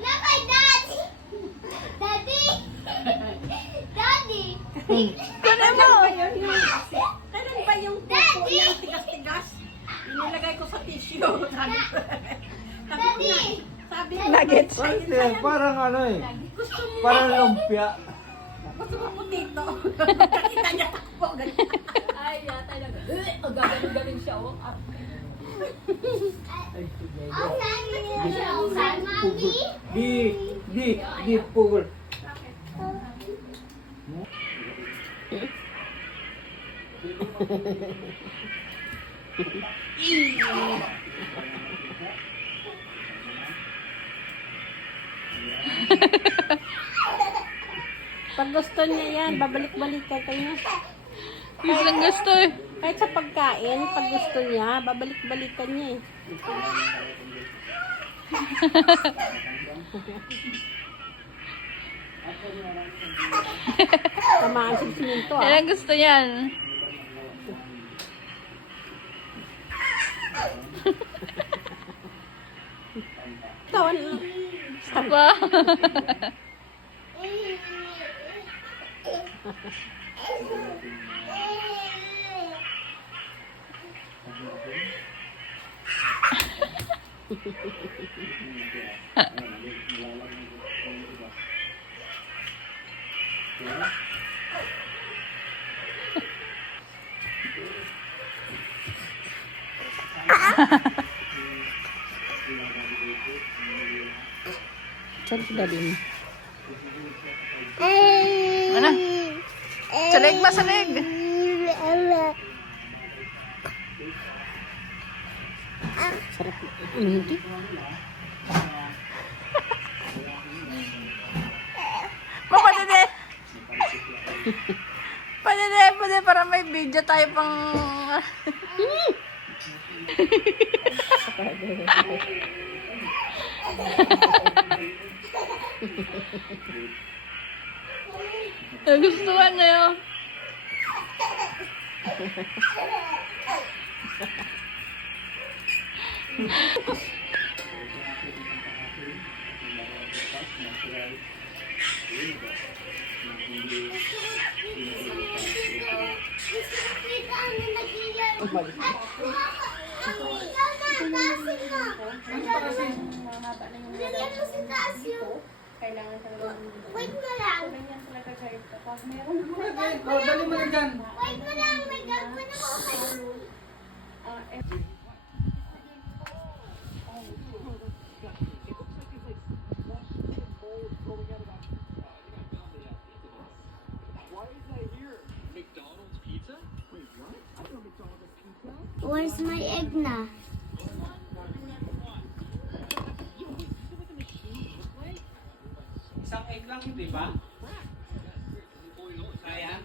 Nakay, Daddy! Daddy! Daddy! Kunin mo! Kailan ba yung pupo niya tigas-tigas? Inilagay ko sa tissue. Daddy! Sabi ko, Nuggets. Hindi, parang ano eh. Parang lumpia. gusto ko putito. Nakita niya takbo. ganyan. Ay, yata na. Ang gagaling siya, oh. Oh, saan Mami? Di pugol. Pag gusto niya yan, babalik-balikan kayo. Gustong gusto eh. Kahit sa pagkain, pag gusto niya, babalik-balikan niya eh. Tamaan si Siminto Yan ah. ang gusto yan. Ito, Wow. saan si Daddy mo? Ano? Salig ba, salig? Sarap. Hindi. Pwede. Pwede para may video tayo pang... Nagustuhan na yun. Wait mo lang. Dali mo na dyan. Wait mo lang. May gagawin ako kayo. Where's my egg na? Isang egg lang, di ba? Kaya?